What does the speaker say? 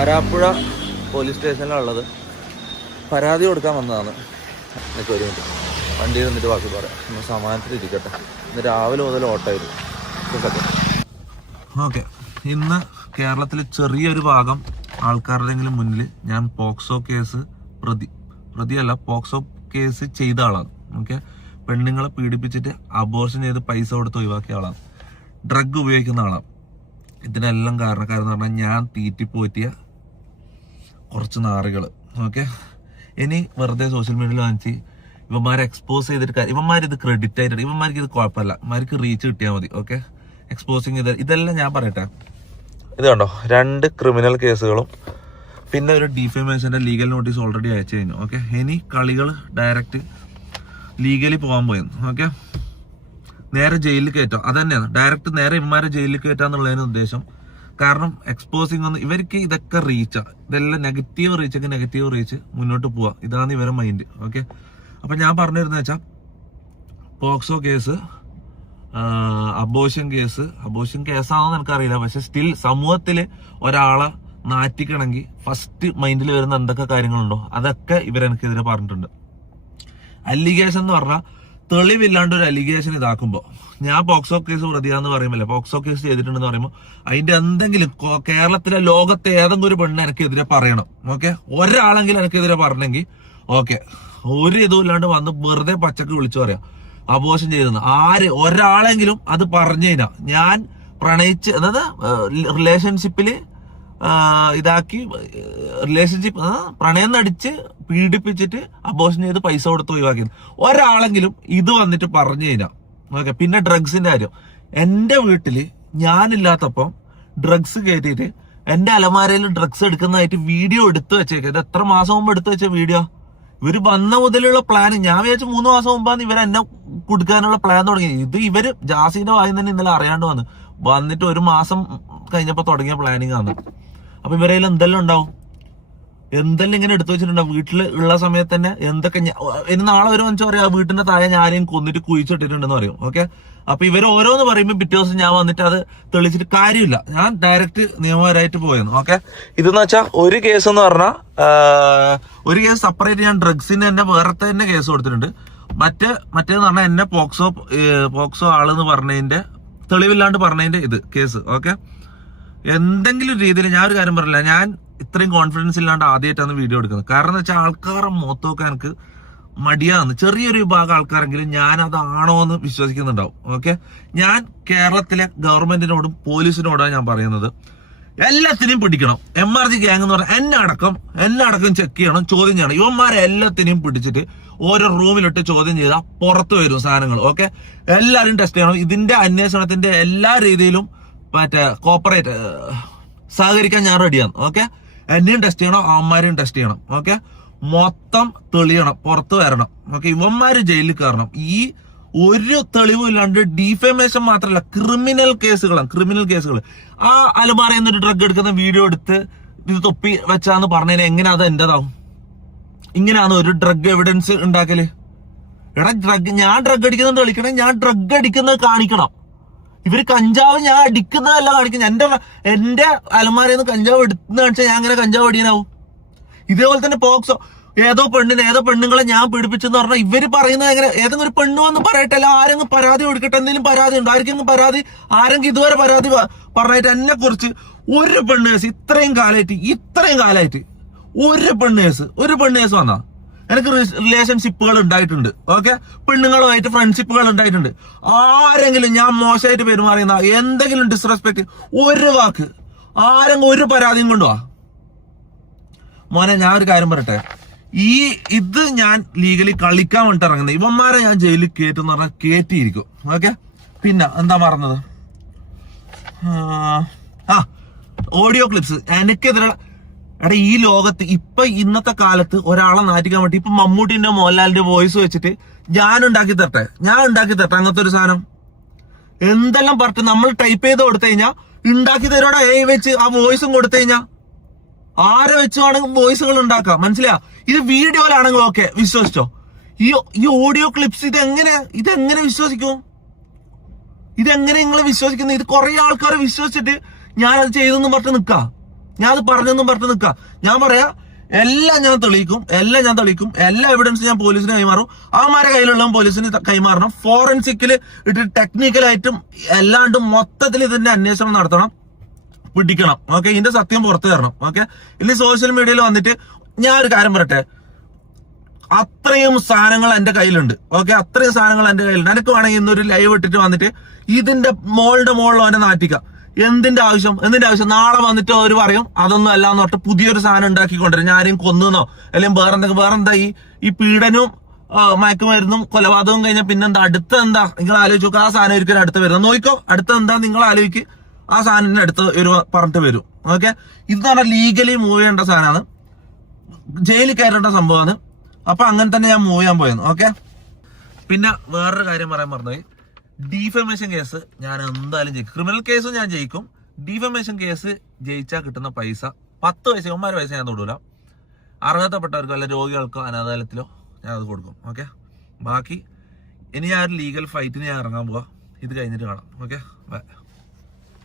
Karapuzha police സ്റ്റേഷനിലുള്ളത്. പരാതി കൊടുക്കാൻ വന്നതാണ്. എനിക്ക് ഒരു മിനിറ്റ് വണ്ടിയിൽ നിന്നിട്ട് ബാക്കി പറയാം. ഒന്ന് സമാനത്തിൽ ഇരിക്കട്ടെ. ഇന്ന് രാവിലെ മുതൽ ഓട്ടമായിരുന്നു. ഓക്കെ, ഇന്ന് കേരളത്തിൽ ചെറിയൊരു ഭാഗം ആൾക്കാരുടെയെങ്കിലും മുന്നിൽ ഞാൻ പോക്സോ കേസ് പ്രതിയല്ല, പോക്സോ കേസ് ചെയ്ത ആളാണ്. ഓക്കെ, പെണ്ണുങ്ങളെ പീഡിപ്പിച്ചിട്ട് അബോർഷൻ ചെയ്ത് പൈസ കൊടുത്ത് ഒഴിവാക്കിയ ആളാണ്. ഡ്രഗ് ഉപയോഗിക്കുന്ന ആളാണ്. ഇതിനെല്ലാം കാരണക്കാരെന്ന് പറഞ്ഞാൽ ഞാൻ തീറ്റിപ്പോറ്റിയ കുറച്ച് നാറുകൾ. ഓക്കെ, ഇനി വെറുതെ സോഷ്യൽ മീഡിയയിൽ വാങ്ങിച്ച് ഇവന്മാരെ എക്സ്പോസ് ചെയ്തിട്ട് ഇവന്മാരിത് ക്രെഡിറ്റ് ആയിട്ട് ഇവന്മാർക്ക് ഇത് കുഴപ്പമില്ല, ഇവന്മാർക്ക് റീച്ച് കിട്ടിയാൽ മതി. ഓക്കെ, എക്സ്പോസിങ് ഇതെല്ലാം ഞാൻ പറയട്ടെ. ഇത് കണ്ടോ, 2 ക്രിമിനൽ കേസുകളും പിന്നെ ഒരു ഡിഫേമേഷന്റെ ലീഗൽ നോട്ടീസ് ഓൾറെഡി അയച്ചു കഴിഞ്ഞു. ഓക്കെ, ഇനി കളികൾ ഡയറക്റ്റ് ലീഗലി പോകാൻ പോയെന്ന്. ഓക്കെ, നേരെ ജയിലിൽ കയറ്റാം. അത് തന്നെയാണ് ഡയറക്റ്റ് നേരെ ഇവന്മാരെ ജയിലിൽ കയറ്റാന്നുള്ളതിന് ഉദ്ദേശം. കാരണം എക്സ്പോസിങ് ഒന്ന് ഇവർക്ക് ഇതൊക്കെ റീച്ചാ, ഇതെല്ലാം നെഗറ്റീവ് റീച്ച് മുന്നോട്ട് പോവാ. ഇതാണ് ഇവരുടെ മൈൻഡ്. ഓക്കെ, അപ്പൊ ഞാൻ പറഞ്ഞിരുന്ന വെച്ചാൽ പോക്സോ കേസ്, അബോർഷൻ കേസാണെന്ന് എനിക്കറിയില്ല. പക്ഷെ സ്റ്റിൽ സമൂഹത്തില് ഒരാളെ നാറ്റിക്കണമെങ്കിൽ ഫസ്റ്റ് മൈൻഡിൽ വരുന്ന എന്തൊക്കെ കാര്യങ്ങളുണ്ടോ അതൊക്കെ ഇവരെനിക്കെതിരെ പറഞ്ഞിട്ടുണ്ട്. അലിഗേഷൻ എന്ന് പറഞ്ഞാൽ തെളിവില്ലാണ്ട് ഒരു അലിഗേഷൻ ഇതാക്കുമ്പോ, ഞാൻ പോക്സോ കേസ് പ്രതിയാന്ന് പറയുമ്പോൾ, പോക്സോ കേസ് ചെയ്തിട്ടുണ്ടെന്ന് പറയുമ്പോൾ അതിന്റെ എന്തെങ്കിലും കേരളത്തിലെ ലോകത്തെ ഏതെങ്കിലും ഒരു പെണ്ണ് എനിക്കെതിരെ പറയണം. ഓക്കെ, ഒരാളെങ്കിലും എനിക്കെതിരെ പറഞ്ഞെങ്കിൽ ഓക്കെ, ഒരു ഇതും ഇല്ലാണ്ട് വന്ന് വെറുതെ പച്ചക്ക് വിളിച്ചു പറയാം അബോർഷൻ ചെയ്തെന്ന്. ഒരാളെങ്കിലും അത് പറഞ്ഞു കഴിഞ്ഞാൽ ഞാൻ പ്രണയിച്ച്, അതായത് റിലേഷൻഷിപ്പില് പ്രണയം നടിച്ച് പീഡിപ്പിച്ചിട്ട് അബോർഷൻ ചെയ്ത് പൈസ കൊടുത്ത് ഒഴിവാക്കിയത് ഒരാളെങ്കിലും ഇത് വന്നിട്ട് പറഞ്ഞു കഴിഞ്ഞാൽ ഓക്കെ. പിന്നെ ഡ്രഗ്സിന്റെ കാര്യം, എന്റെ വീട്ടില് ഞാനില്ലാത്തപ്പം ഡ്രഗ്സ് കയറ്റിയിട്ട് എന്റെ അലമാരയിൽ ഡ്രഗ്സ് എടുക്കുന്നതായിട്ട് വീഡിയോ എടുത്തു വെച്ചേക്കാം. ഇത് എത്ര മാസം മുമ്പ് എടുത്തു വെച്ച വീഡിയോ. ഇവര് വന്ന മുതലുള്ള പ്ലാൻ, ഞാൻ വിചാരിച്ചു 3 മാസം മുമ്പാണ് ഇവർ എന്നെ കൊടുക്കാനുള്ള പ്ലാൻ തുടങ്ങി. ഇത് ഇവര് ജാസിന്റെ വായിൽ തന്നെ ഇന്നലെ അറിയാണ്ട് വന്നിട്ട് 1 മാസം കഴിഞ്ഞപ്പോ തുടങ്ങിയ പ്ലാനിങ് ആണ്. അപ്പൊ ഇവരേൽ എന്തെല്ലാം ഉണ്ടാവും, എന്തെല്ലാം ഇങ്ങനെ എടുത്തു വെച്ചിട്ടുണ്ടാവും. വീട്ടിൽ ഉള്ള സമയത്ത് തന്നെ എന്തൊക്കെ. ഇനി നാളെ ഒരു മനുഷ്യ പറയാം വീട്ടിന്റെ താഴെ ഞാനെയും കൊന്നിട്ട് കുഴിച്ചിട്ടിട്ടുണ്ടെന്ന് പറയും. ഓക്കെ, അപ്പൊ ഇവർ ഓരോന്ന് പറയുമ്പോൾ പിറ്റേ ദിവസം ഞാൻ വന്നിട്ട് അത് തെളിച്ചിട്ട് കാര്യമില്ല. ഞാൻ ഡയറക്റ്റ് നിയമപരമായിട്ട് പോയെന്ന്. ഓക്കെ, ഇതെന്ന് വെച്ചാൽ ഒരു കേസ് എന്ന് പറഞ്ഞാൽ ഒരു കേസ് സെപ്പറേറ്റ് ഞാൻ ഡ്രഗ്സിന് തന്നെ വേറെ തന്നെ കേസ് കൊടുത്തിട്ടുണ്ട്. മറ്റേന്ന് പറഞ്ഞാൽ എന്നെ പോക്സോ ആളെന്ന് പറഞ്ഞതിന്റെ തെളിവില്ലാണ്ട് പറഞ്ഞതിന്റെ ഇത് കേസ്. ഓക്കെ, എന്തെങ്കിലും രീതിയിൽ ഞാൻ ഒരു കാര്യം പറയില്ല, ഞാൻ ഇത്രയും കോൺഫിഡൻസ് ഇല്ലാണ്ട് ആദ്യമായിട്ടാണ് വീഡിയോ എടുക്കുന്നത്. കാരണം എന്ന് വെച്ചാൽ ആൾക്കാരെ മുഖത്തൊക്കെ എനിക്ക് മടിയാന്ന്. ചെറിയൊരു വിഭാഗം ആൾക്കാരെങ്കിലും ഞാൻ അതാണോ എന്ന് വിശ്വസിക്കുന്നുണ്ടാവും. ഓക്കെ, ഞാൻ കേരളത്തിലെ ഗവൺമെന്റിനോടും പോലീസിനോടാണ് ഞാൻ പറയുന്നത്, എല്ലാത്തിനെയും പിടിക്കണം. MRG ഗ്യാങ് എന്ന് പറഞ്ഞാൽ എന്നെ അടക്കം ചെക്ക് ചെയ്യണം, ചോദ്യം ചെയ്യണം. ഇവന്മാരെ എല്ലാത്തിനെയും പിടിച്ചിട്ട് ഓരോ റൂമിലിട്ട് ചോദ്യം ചെയ്താൽ പുറത്തു വരും സാധനങ്ങൾ. ഓക്കെ, എല്ലാവരും ടെസ്റ്റ് ചെയ്യണം. ഇതിന്റെ അന്വേഷണത്തിന്റെ എല്ലാ രീതിയിലും കോപ്പറേറ്റ് സഹകരിക്കാൻ ഞാൻ റെഡിയാണ്. ഓക്കെ, എന്നെയും ടെസ്റ്റ് ചെയ്യണം, അവന്മാരെയും ടെസ്റ്റ് ചെയ്യണം. ഓക്കെ, മൊത്തം തെളിയണം, പുറത്തു വരണം. ഓക്കെ, ഇവന്മാര് ജയിലിൽ കയറണം. ഈ ഒരു തെളിവും ഇല്ലാണ്ട് ഡിഫേമേഷൻ മാത്രമല്ല, ക്രിമിനൽ കേസുകൾ. ആ അലമാരയിൽ നിന്ന് ഡ്രഗ് എടുക്കുന്ന വീഡിയോ എടുത്ത് ഇത് തൊപ്പി വെച്ചാന്ന് പറഞ്ഞതിന് എങ്ങനെ അത് എന്റേതാവും? ഇങ്ങനെയാണ് ഒരു ഡ്രഗ് എവിഡൻസ് ഉണ്ടാക്കല്. ഞാൻ ഡ്രഗ് അടിക്കുന്നുണ്ട് കളിക്കണം, ഞാൻ ഡ്രഗ് അടിക്കുന്നത് കാണിക്കണം. ഇവര് കഞ്ചാവ് ഞാൻ അടിക്കുന്നതല്ല കാണിക്കുന്നത്. എന്റെ അലമാരയിൽ നിന്ന് കഞ്ചാവ് എടുത്തുന്ന കാണിച്ചാൽ ഞാൻ അങ്ങനെ കഞ്ചാവ് അടിയാനാവും. ഇതേപോലെ തന്നെ പോക്സോ ഏതോ പെണ്ണുങ്ങളെ ഞാൻ പീഡിപ്പിച്ചെന്ന് പറഞ്ഞാൽ ഇവര് പറയുന്നത് എങ്ങനെ? ഏതെങ്കിലും ഒരു പെണ്ണു വന്ന് പറയട്ടല്ല, ആരെങ്കിലും പരാതി കൊടുക്കട്ടെ. എന്തെങ്കിലും പരാതി ഉണ്ടോ? ആരെങ്കിലും ഇതുവരെ പരാതി പറഞ്ഞിട്ട് എന്നെ കുറിച്ച് ഒരു പെണ്ണ് കേസ് ഇത്രയും കാലമായിട്ട് ഒരു പെണ്ണ് കേസ് വന്നാ? എനിക്ക് റിലേഷൻഷിപ്പുകൾ ഉണ്ടായിട്ടുണ്ട്. ഓക്കെ, പെണ്ണുങ്ങളുമായിട്ട് ഫ്രണ്ട്ഷിപ്പുകൾ ഉണ്ടായിട്ടുണ്ട്. ആരെങ്കിലും ഞാൻ മോശമായിട്ട് പെരുമാറിയെന്ന എന്തെങ്കിലും ഡിസ്റെസ്പെക്ട് ഒരു വാക്ക് ആരെങ്കിലും ഒരു പരാതിയും കൊണ്ടുവാ മോനെ. ഞാൻ ഒരു കാര്യം പറയട്ടെ, ഇത് ഞാൻ ലീഗലി കളിക്കാൻ വേണ്ടിട്ട് ഇറങ്ങുന്നത്. ഇവന്മാരെ ഞാൻ ജയിലിൽ കയറ്റെന്ന് പറഞ്ഞാൽ കയറ്റിയിരിക്കും. ഓക്കെ, പിന്നെ എന്താ പറഞ്ഞത്, ഓഡിയോ ക്ലിപ്സ് എനിക്കെതിരെ. ഈ ലോകത്ത് ഇന്നത്തെ കാലത്ത് ഒരാളെ നാറ്റിക്കാൻ വേണ്ടി ഇപ്പൊ മമ്മൂട്ടിന്റെ മോഹൻലാലിന്റെ വോയിസ് വെച്ചിട്ട് ഞാൻ ഉണ്ടാക്കി തരട്ടെ അങ്ങനത്തെ ഒരു സാധനം എന്തെല്ലാം പറഞ്ഞിട്ട് നമ്മൾ ടൈപ്പ് ചെയ്ത് കൊടുത്തു കഴിഞ്ഞാൽ ഉണ്ടാക്കി തരോടെ വെച്ച് ആ വോയിസും കൊടുത്തു കഴിഞ്ഞാൽ ആരെ വെച്ചുവാണെങ്കിൽ വോയിസുകൾ ഉണ്ടാക്കാം. മനസ്സിലാ? ഇത് വീഡിയോയിലാണെങ്കിൽ ഓക്കെ വിശ്വസിച്ചോ. ഈ ഓഡിയോ ക്ലിപ്സ് ഇതെങ്ങനെ വിശ്വസിക്കും? ഇതെങ്ങനെ നിങ്ങൾ വിശ്വസിക്കുന്നത്? ഇത് കുറെ ആൾക്കാരെ വിശ്വസിച്ചിട്ട് ഞാനത് ചെയ്തെന്ന് പറഞ്ഞിട്ട് നിൽക്കാം. ഞാൻ അത് പറഞ്ഞൊന്നും പറഞ്ഞു നിൽക്കാം. ഞാൻ പറയാ എല്ലാം ഞാൻ തെളിയിക്കും, എല്ലാ എവിഡൻസും ഞാൻ പോലീസിന് കൈമാറും. അവന്മാരെ കയ്യിലുള്ള പോലീസിന് കൈമാറണം. ഫോറൻസിക്കില് ഇട്ട് ടെക്നിക്കലായിട്ടും എല്ലാണ്ടും മൊത്തത്തിൽ ഇതിന്റെ അന്വേഷണം നടത്തണം, പിടിക്കണം. ഓക്കെ, ഇതിന്റെ സത്യം പുറത്തു തരണം. ഓക്കെ, ഇനി സോഷ്യൽ മീഡിയയിൽ വന്നിട്ട് ഞാൻ ഒരു കാര്യം പറയട്ടെ, അത്രയും സാധനങ്ങൾ എന്റെ കയ്യിലുണ്ട്. ഓക്കെ, അത്രയും സാധനങ്ങൾ എന്റെ കയ്യിലുണ്ട്. എനിക്ക് വേണമെങ്കിൽ ഇന്നൊരു ലൈവ് ഇട്ടിട്ട് വന്നിട്ട് ഇതിന്റെ മോളുടെ അവനെ നാട്ടിക്കാം. എന്തിന്റെ ആവശ്യം? നാളെ വന്നിട്ട് അവർ പറയും അതൊന്നും അല്ലാന്ന് പറഞ്ഞിട്ട് പുതിയൊരു സാധനം ഉണ്ടാക്കിക്കൊണ്ടിരും. ഞാൻ ആരെയും കൊന്നോ അല്ലെങ്കിൽ വേറെന്താ ഈ പീഡനവും മയക്കുമരുന്നും കൊലപാതകവും കഴിഞ്ഞാൽ പിന്നെന്താ അടുത്ത എന്താ? നിങ്ങൾ ആലോചിച്ച് നോക്കുക. ആ സാധനം ഒരിക്കലും അടുത്ത് വരുന്നത് നോക്കിക്കോ. അടുത്ത എന്താ നിങ്ങൾ ആലോചിക്ക്. ആ സാധനത്തിന് അടുത്ത് പറഞ്ഞിട്ട് വരും. ഓക്കെ, ഇത് പറഞ്ഞാൽ ലീഗലി മൂവ് ചെയ്യേണ്ട സാധനമാണ്, ജയിലിൽ കയറേണ്ട സംഭവമാണ്. അപ്പൊ അങ്ങനെ തന്നെ ഞാൻ മൂവ് ചെയ്യാൻ പോയെന്ന്. ഓക്കെ, പിന്നെ വേറൊരു കാര്യം പറയാൻ മറന്നുപോയി. ഡീഫമേഷൻ കേസ് ഞാൻ എന്തായാലും ജയിക്കും. ക്രിമിനൽ കേസും ഞാൻ ജയിക്കും. ഡീഫമേഷൻ കേസ് ജയിച്ചാൽ കിട്ടുന്ന പൈസ 10 പൈസ 9 പൈസ ഞാൻ തൊടൂല. അർഹതപ്പെട്ടവർക്കോ അല്ല രോഗികൾക്കോ അനാഥാലയത്തിലോ ഞാൻ അത് കൊടുക്കും. ഓക്കെ, ബാക്കി ഇനി ഞാൻ ഒരു ലീഗൽ ഫൈറ്റിന് ഞാൻ ഇറങ്ങാൻ പോവാ. ഇത് കഴിഞ്ഞിട്ട് കാണാം. Okay, by.